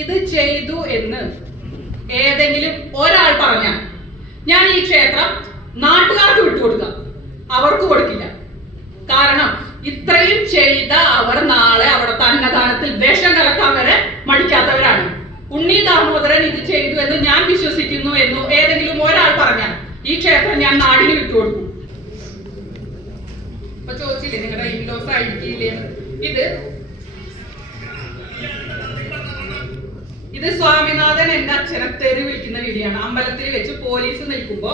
ഇത് ചെയ്തു എന്ന് ഏതെങ്കിലും ഒരാൾ പറഞ്ഞാൽ ഞാൻ ഈ ക്ഷേത്രം നാട്ടുകാർക്ക് വിട്ടുകൊടുക്കാം, അവർക്ക് കൊടുക്കില്ല. കാരണം ഇത്രയും ചെയ്ത അവർ നാളെ അവിടുത്തെ അന്നദാനത്തിൽ വിഷം കലക്കാൻ വരെ മടിക്കാത്തവരാണ്. ഉണ്ണി ദാമോദരൻ ഇത് ചെയ്തു എന്ന് ഞാൻ വിശ്വസിക്കുന്നു എന്ന് ഏതെങ്കിലും ഒരാൾ പറഞ്ഞാൽ ഈ ക്ഷേത്രം ഞാൻ നാടിന് വിട്ടുകൊടുക്കും. ഇപ്പൊ ചോദിച്ചില്ലേ നിങ്ങളുടെ ഇൻഡോസ് ആയിരിക്കില്ലേ? ഇത് സ്വാമിനാഥൻ എന്റെ അച്ഛനെ തെറി വിളിക്കുന്ന വീഡിയോ ആണ്. അമ്പലത്തിൽ വെച്ച് പോലീസ് നിൽക്കുമ്പോ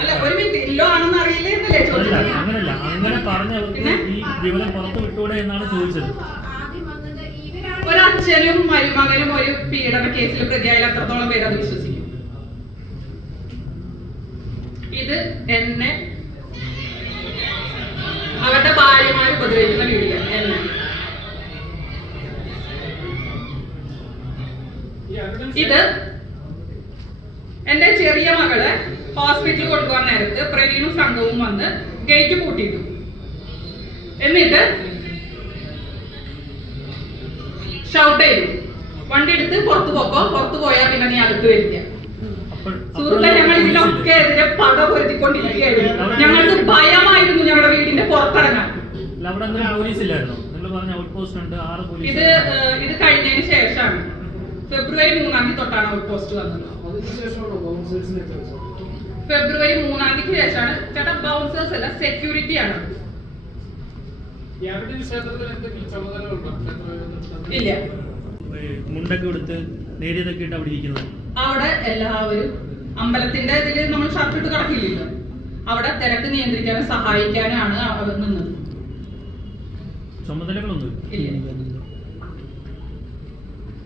അല്ല, ഒരു മിനിറ്റ് ഇല്ലോ ആണെന്ന് അറിയില്ലേ എന്നല്ലേ ചോദിച്ചത്? ഒരച്ഛനും മരുമകനും ഒരു പീഡന കേസിൽ പ്രതിയായാൽ എത്രത്തോളം പേര് അത് വിശ്വസിക്കും? ഇത് എന്നെ അവരുടെ ഭാര്യമാർ ഉപദ്രവിക്കുന്ന വീഡിയോ എന്നെ. ഇത് എന്റെ ചെറിയ മകളെ ഹോസ്പിറ്റലിൽ കൊണ്ടുപോകാൻ നേരത്ത് പ്രവീണും സംഘവും വന്ന് ഗേറ്റ് പൂട്ടിയിട്ടു. എന്നിട്ട് ഷൗട്ട് ചെയ്തു, വണ്ടി എടുത്ത് പുറത്തു പോക്കോ, പുറത്തു പോയാൽ പിന്നെ നീ അടുത്ത് വരിക. സുഹൃത്തെ, ഞങ്ങൾ ഇതിലൊക്കെ എതിരെ പക പൊരുത്തിക്കൊണ്ടിരിക്കുകയായിരുന്നു. ഞങ്ങൾക്ക് ഭയമായിരുന്നു ഞങ്ങളുടെ വീടിന്റെ പുറത്തിറങ്ങാൻ. ഇത് കഴിഞ്ഞതിന് ശേഷമാണ്, ഫെബ്രുവരി 3-ാം തീയതി തൊട്ടാണ് ഔട്ട് പോസ്റ്റ് വന്നത്. ഫെബ്രുവരി 3-ാം തീയതിക്ക് ശേഷമാണ്. ചേട്ടാ, ബൗൺസേഴ്സ് അല്ല, സെക്യൂരിറ്റി ആണ്. ഇല്ല, മുണ്ടൊക്കെ കൊടുത്ത് നേരിയതൊക്കെ ഇട്ട് അവിടെ ഇരിക്കുന്നത്. അവിടെ എല്ലാവരും അമ്പലത്തിന്റെ ഇതിൽ നമ്മൾ ഷർട്ട് ഇട്ട് കിടക്കില്ലല്ലോ, അവിടെ തിരക്ക് നിയന്ത്രിക്കാനും സഹായിക്കാനാണ് അവർ നിന്നത്. ചുമതലകളൊന്നും ഇല്ല.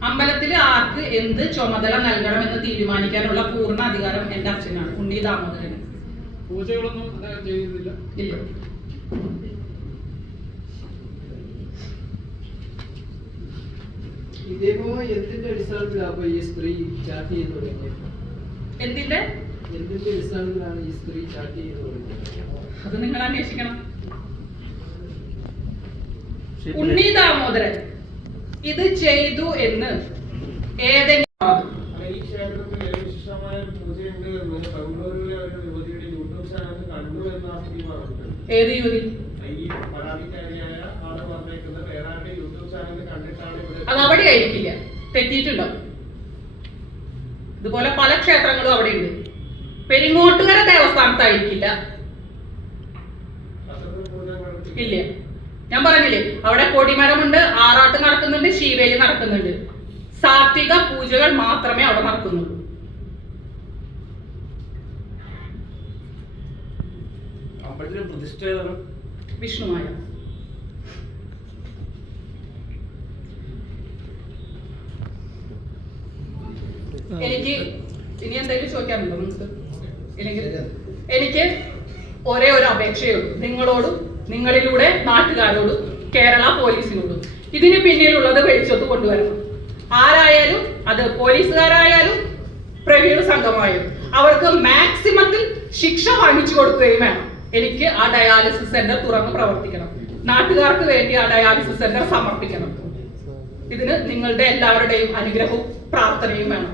അമ്പലത്തിൽ ആർക്ക് എന്ത് ചുമതല നൽകണമെന്ന് തീരുമാനിക്കാനുള്ള പൂർണ്ണ അധികാരം എന്റെ അച്ഛനാണ്, ഉണ്ണി ദാമോദരൻ. പൂജകളൊന്നും ചെയ്യുന്നില്ല. ഇല്ല. ഇതേപോലെ എന്തിന്റെ അടിസ്ഥാനത്തിലാണ് ഈ സ്ത്രീ ചാറ്റ് ചെയ്ത് തുടങ്ങിയത്? എന്തിന്റെ അടിസ്ഥാനത്തിലാണ് ഈ സ്ത്രീ ചാറ്റ് ചെയ്ത് തുടങ്ങിയത്? അത് നിങ്ങൾ അന്വേഷിക്കണം. ഉണ്ണി ദാമോദരൻ ഇത് ചെയ്തു എന്ന് ഏതെങ്കിലും ഈ ക്ഷേത്രത്തിൽ വിശിഷ്ടമായ പൂജയുണ്ട് എന്ന് ബംഗളൂരുവിലെ ഒരു യുവതിയുടെ യൂട്യൂബ് ചാനൽ കണ്ടു എന്ന് ആ സ്ത്രീ പറഞ്ഞിട്ടുണ്ട്. ഏത് യുവതി? ഈ പരാതിക്കാരിയായ ആള് പറഞ്ഞേക്കുന്നത് വേറെ ആരുടെ യൂട്യൂബ് ചാനൽ കണ്ടിട്ടാണ് ഇവിടെ. അത് അവിടെ ആയിരിക്കില്ല, തെറ്റിയിട്ടുണ്ടോ? ഇതുപോലെ പല ക്ഷേത്രങ്ങളും അവിടെ ഉണ്ട്. പെരിങ്ങോട്ടുകര ദേവസ്ഥാനത്തായിരിക്കില്ല. ഇല്ല, ഞാൻ പറഞ്ഞില്ലേ, അവിടെ കൊടിമരമുണ്ട്, ആറാട്ട് നടക്കുന്നുണ്ട്, ശീവേലി നടക്കുന്നുണ്ട്. സാത്വിക പൂജകൾ മാത്രമേ അവിടെ നടക്കുന്നുള്ളൂ. വിഷ്ണുമായ. എനിക്ക് ഇനി എന്തെങ്കിലും ചോദിക്കാനുണ്ടോ നിങ്ങൾക്ക്? എനിക്ക് ഒരേ ഒരു അപേക്ഷയുള്ളൂ, നിങ്ങളോടും നിങ്ങളിലൂടെ നാട്ടുകാരോടും കേരള പോലീസിനോടും. ഇതിന് പിന്നിലുള്ളത് വെളിച്ചത്ത് കൊണ്ടുവരണം. ആരായാലും, അത് പോലീസുകാരായാലും പ്രവീണ സംഘമായാലും, അവർക്ക് മാക്സിമത്തിൽ ശിക്ഷ വാങ്ങിച്ചു കൊടുക്കുകയും വേണം. എനിക്ക് ആ ഡയാലിസിസ് സെന്റർ തുറന്ന് പ്രവർത്തിക്കണം. നാട്ടുകാർക്ക് വേണ്ടി ആ ഡയാലിസിസ് സെന്റർ സമർപ്പിക്കണം. ഇതിന് നിങ്ങളുടെ എല്ലാവരുടെയും അനുഗ്രഹവും പ്രാർത്ഥനയും വേണം.